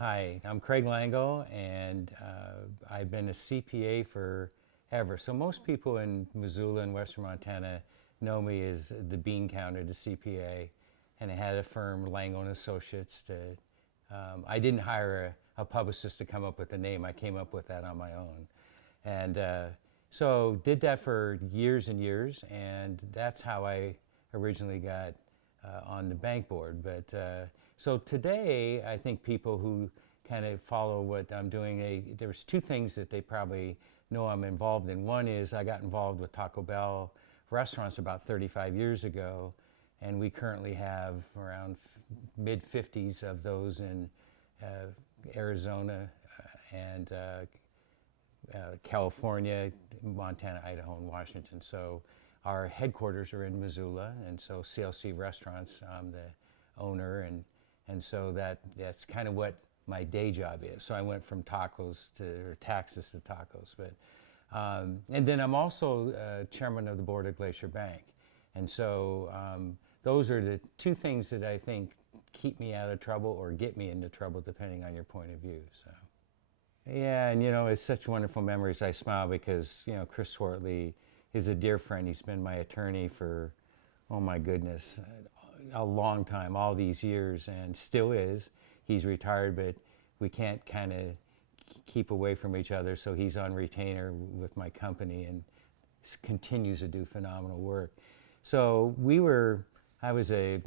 Hi, I'm Craig Langel, and I've been a CPA forever. So most people in Missoula and Western Montana know me as the bean counter, the CPA, and I had a firm, Langel and Associates. I didn't hire a publicist to come up with a name. I came up with that on my own, and so did that for years and years, and that's how I originally got on the bank board. But so today, I think people who kind of follow what I'm doing, there's two things that they probably know I'm involved in. One is I got involved with Taco Bell restaurants about 35 years ago, and we currently have around mid-50s of those in Arizona and California, Montana, Idaho, and Washington. So our headquarters are in Missoula, and so CLC Restaurants, I'm the owner, and so that's kind of what my day job is. So I went from tacos or taxes to tacos, but and then I'm also chairman of the board of Glacier Bank, and so those are the two things that I think keep me out of trouble or get me into trouble, depending on your point of view. So. Yeah, and it's such wonderful memories. I smile because Chris Swartley is a dear friend. He's been my attorney for, oh my goodness, a long time, all these years, and still is. He's retired, but we can't kind of keep away from each other, so he's on retainer with my company and continues to do phenomenal work. So I was a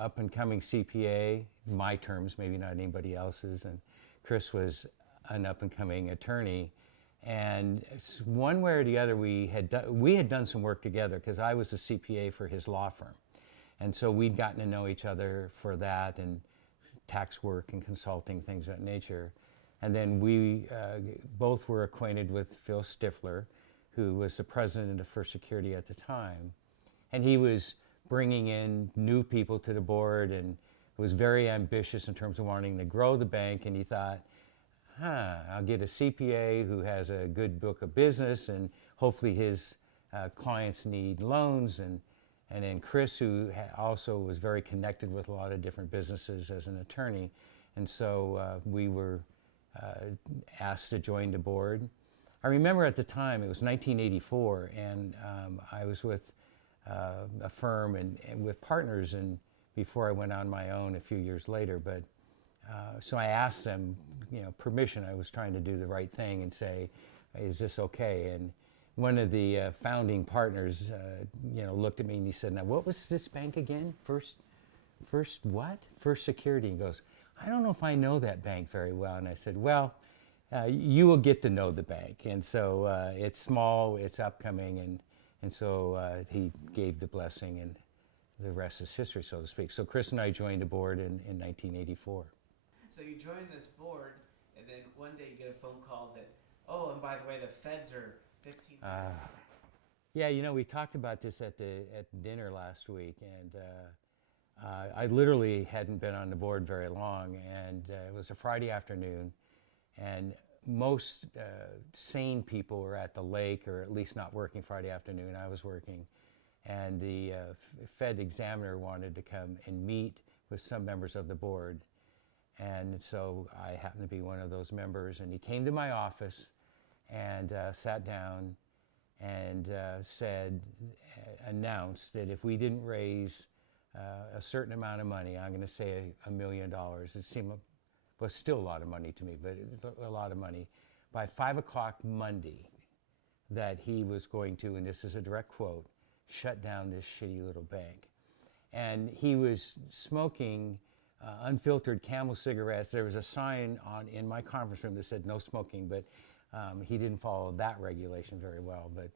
up and coming CPA, my terms, maybe not anybody else's, and Chris was an up and coming attorney. And one way or the other, we had done some work together because I was a CPA for his law firm. And so we'd gotten to know each other for that and tax work and consulting, things of that nature. And then we both were acquainted with Phil Stifler, who was the president of First Security at the time. And he was bringing in new people to the board and was very ambitious in terms of wanting to grow the bank. And he thought, I'll get a CPA who has a good book of business, and hopefully his clients need loans. And then Chris, who also was very connected with a lot of different businesses as an attorney. And so we were asked to join the board. I remember at the time, it was 1984, and I was with a firm and with partners, and before I went on my own a few years later. But so I asked them, permission. I was trying to do the right thing and say, is this okay? And one of the founding partners, looked at me and he said, now what was this bank again? First what? First Security. And he goes, I don't know if I know that bank very well. And I said, well, you will get to know the bank. And so it's small, it's upcoming, and so he gave the blessing, and the rest is history, so to speak. So Chris and I joined the board in 1984. So you join this board, and then one day you get a phone call that, oh, and by the way, the feds are 15 minutes. Yeah, we talked about this at dinner last week, and I literally hadn't been on the board very long, and it was a Friday afternoon, and most sane people were at the lake, or at least not working Friday afternoon. I was working, and the Fed examiner wanted to come and meet with some members of the board. And so I happened to be one of those members, and he came to my office and sat down and announced that if we didn't raise a certain amount of money, I'm going to say $1 million. It seemed was still a lot of money to me, but it's a lot of money. By 5 o'clock Monday, that he was going to, and this is a direct quote, shut down this shitty little bank. And he was smoking unfiltered Camel cigarettes. There was a sign in my conference room that said no smoking, but he didn't follow that regulation very well. But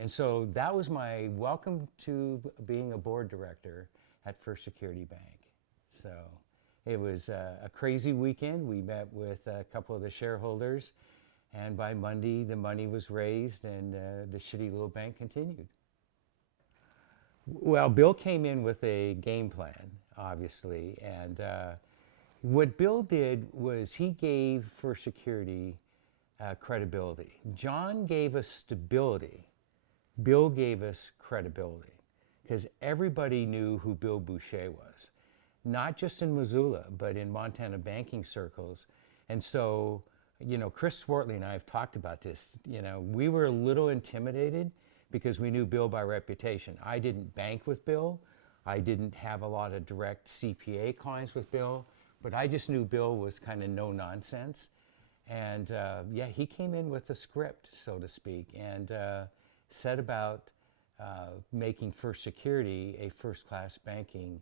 and so that was my welcome to being a board director at First Security Bank. So it was a crazy weekend. We met with a couple of the shareholders, and by Monday the money was raised, and the shitty little bank continued. Well, Bill came in with a game plan, obviously, and what Bill did was he gave First Security credibility. John gave us stability. Bill gave us credibility, because everybody knew who Bill Boucher was. not just in Missoula, but in Montana banking circles. And so, Chris Swartley and I have talked about this. We were a little intimidated because we knew Bill by reputation. I didn't bank with Bill. I didn't have a lot of direct CPA clients with Bill, but I just knew Bill was kind of no nonsense. And he came in with a script, so to speak, and set about making First Security a first-class banking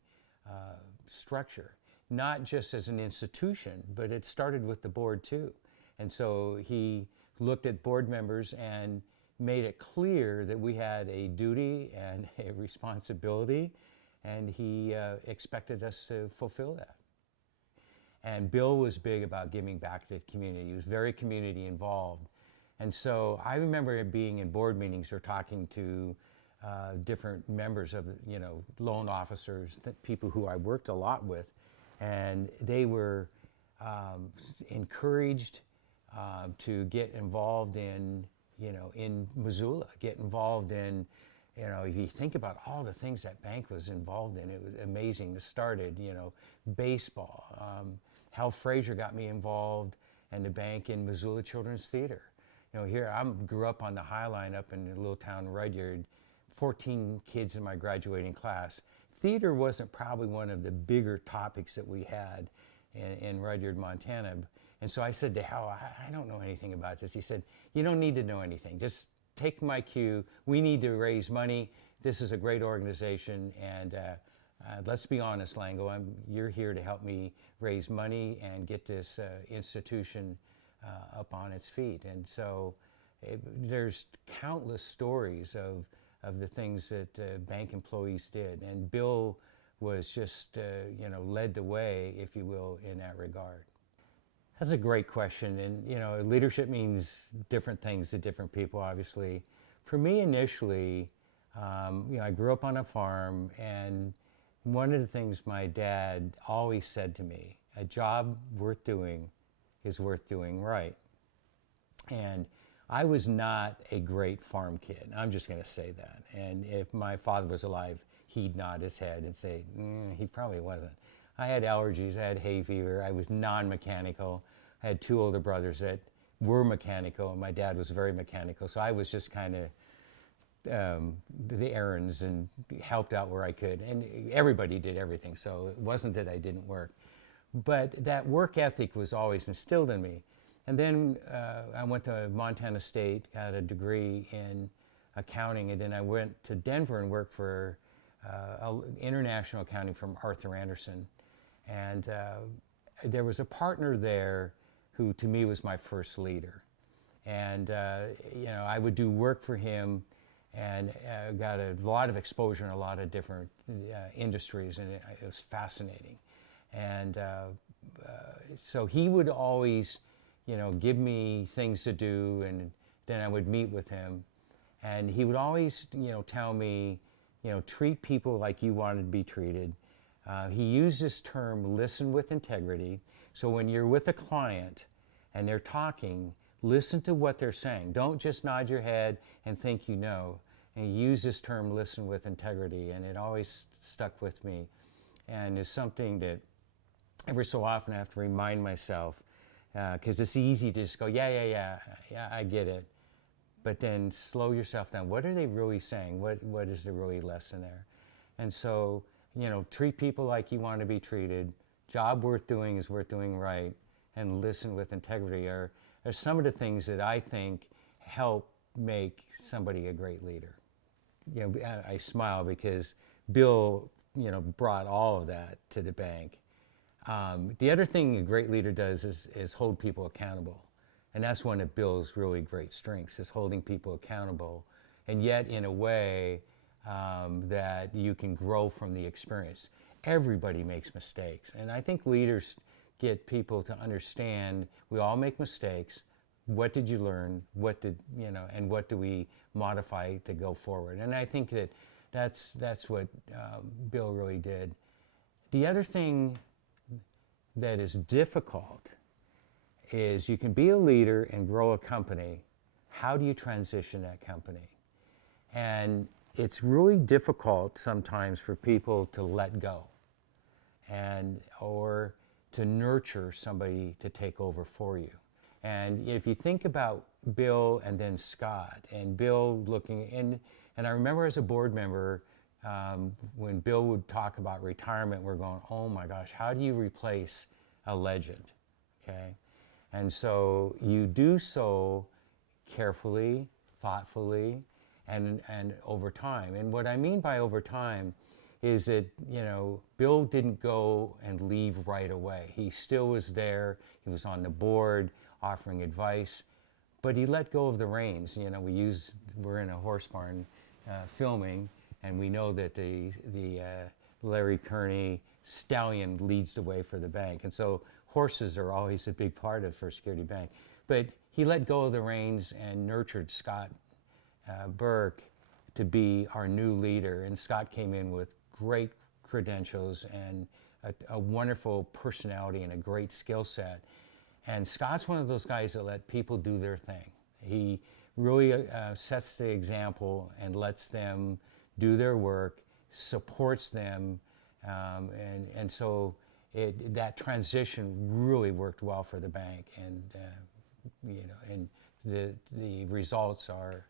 structure, not just as an institution, but it started with the board too. And so he looked at board members and made it clear that we had a duty and a responsibility, and he expected us to fulfill that. And Bill was big about giving back to the community. He was very community involved. And so I remember being in board meetings or talking to different members of, loan officers, people who I worked a lot with, and they were encouraged to get involved in Missoula, get involved in, if you think about all the things that bank was involved in, it was amazing. It started, baseball. Hal Frazier got me involved in the bank in Missoula Children's Theater. Here I grew up on the High Line up in the little town Rudyard, 14 kids in my graduating class. Theater wasn't probably one of the bigger topics that we had in Rudyard, Montana. And so I said to Hal, I don't know anything about this. He said, you don't need to know anything. Just take my cue. We need to raise money. This is a great organization. And let's be honest, Langel, you're here to help me raise money and get this institution up on its feet. And so there's countless stories of the things that bank employees did. And Bill was just, led the way, if you will, in that regard. That's a great question. And, leadership means different things to different people, obviously. For me, initially, I grew up on a farm, and one of the things my dad always said to me, a job worth doing is worth doing right. And I was not a great farm kid. I'm just going to say that. And if my father was alive, he'd nod his head and say, he probably wasn't. I had allergies, I had hay fever, I was non-mechanical. I had two older brothers that were mechanical, and my dad was very mechanical. So I was just kind of the errands and helped out where I could. And everybody did everything, so it wasn't that I didn't work. But that work ethic was always instilled in me. And then I went to Montana State, got a degree in accounting, and then I went to Denver and worked for international accounting firm Arthur Anderson. And there was a partner there who to me was my first leader. And I would do work for him and got a lot of exposure in a lot of different industries, and it was fascinating. And so he would always give me things to do, and then I would meet with him. And he would always, tell me, treat people like you wanted to be treated. He used this term, listen with integrity. So when you're with a client and they're talking, listen to what they're saying. Don't just nod your head and think you know. And he used this term, listen with integrity, and it always stuck with me. And it's something that every so often I have to remind myself, because it's easy to just go, yeah, I get it. But then slow yourself down. What are they really saying? What is the really lesson there? And so, treat people like you want to be treated. Job worth doing is worth doing right. And listen with integrity are some of the things that I think help make somebody a great leader. I smile because Bill, brought all of that to the bank. The other thing a great leader does is hold people accountable. And that's one of Bill's really great strengths, is holding people accountable, and yet in a way that you can grow from the experience. Everybody makes mistakes, and I think leaders get people to understand we all make mistakes. What did you learn? And what do we modify to go forward? And I think that's what Bill really did. The other thing that is difficult is you can be a leader and grow a company. How do you transition that company? And it's really difficult sometimes for people to let go. or to nurture somebody to take over for you. And if you think about Bill and then Scott, and Bill looking, and I remember as a board member, when Bill would talk about retirement, we're going, oh my gosh, how do you replace a legend, okay? And so you do so carefully, thoughtfully, and over time. And what I mean by over time is that, Bill didn't go and leave right away. He still was there. He was on the board offering advice, but he let go of the reins. We're in a horse barn filming, and we know that the Larry Kearney stallion leads the way for the bank. And so horses are always a big part of First Security Bank. But he let go of the reins and nurtured Scott Burke to be our new leader. And Scott came in with great credentials and a wonderful personality and a great skill set. And Scott's one of those guys that let people do their thing. He really sets the example and lets them do their work, supports them, and so that transition really worked well for the bank, and the results are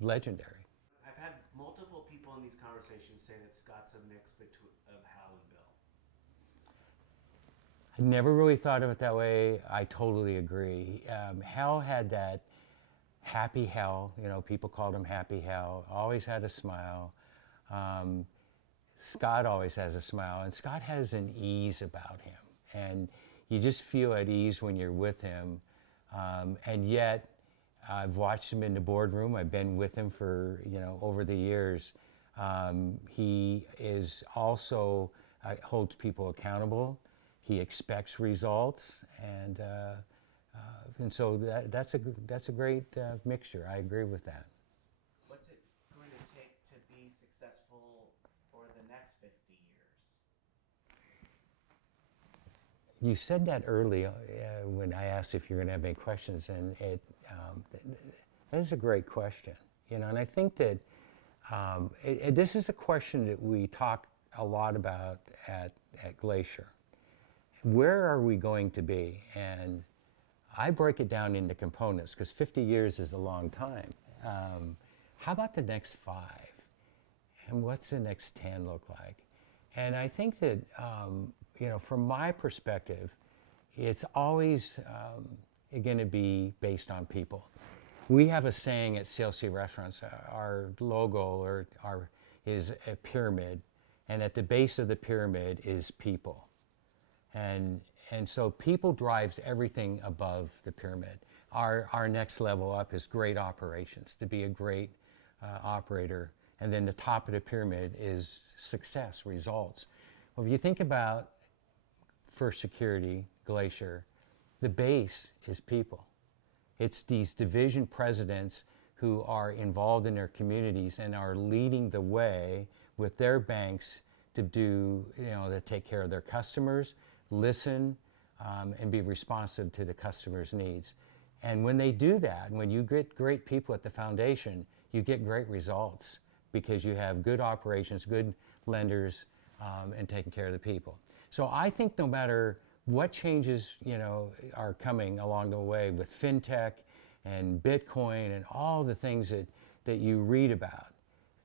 legendary. I've had multiple people in these conversations say that Scott's a mix of Hal and Bill. I never really thought of it that way. I totally agree. Hal had that happy Hal, people called him Happy Hal, always had a smile. Scott always has a smile, and Scott has an ease about him. And you just feel at ease when you're with him. And yet, I've watched him in the boardroom. I've been with him for, over the years. He is also, holds people accountable. He expects results, and so that's a great mixture. I agree with that. What's it going to take to be successful for the next 50 years? You said that early when I asked if you're going to have any questions, and that is a great question. And I think that this is a question that we talk a lot about at Glacier. Where are we going to be? And I break it down into components because 50 years is a long time. How about the next 5? And what's the next 10 look like? And I think that, from my perspective, it's always going to be based on people. We have a saying at CLC Restaurants, our logo is a pyramid, and at the base of the pyramid is people. And so people drives everything above the pyramid. Our next level up is great operations, to be a great operator. And then the top of the pyramid is success, results. Well, if you think about First Security, Glacier, the base is people. It's these division presidents who are involved in their communities and are leading the way with their banks to to take care of their customers, listen, and be responsive to the customer's needs. And when they do that, when you get great people at the foundation, you get great results because you have good operations, good lenders, and taking care of the people. So I think no matter what changes are coming along the way with fintech and Bitcoin and all the things that you read about,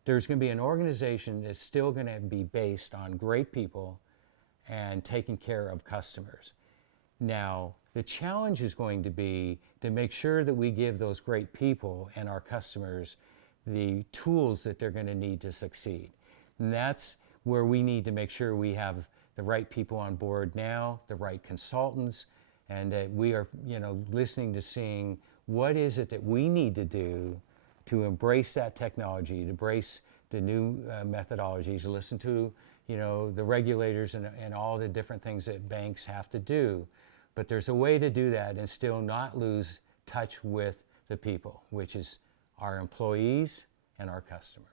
there's going to be an organization that's still going to be based on great people and taking care of customers. Now, the challenge is going to be to make sure that we give those great people and our customers the tools that they're going to need to succeed. And that's where we need to make sure we have the right people on board now, the right consultants, and that we are, listening to seeing what is it that we need to do to embrace that technology, to embrace the new methodologies, listen to, the regulators and all the different things that banks have to do. But there's a way to do that and still not lose touch with the people, which is our employees and our customers.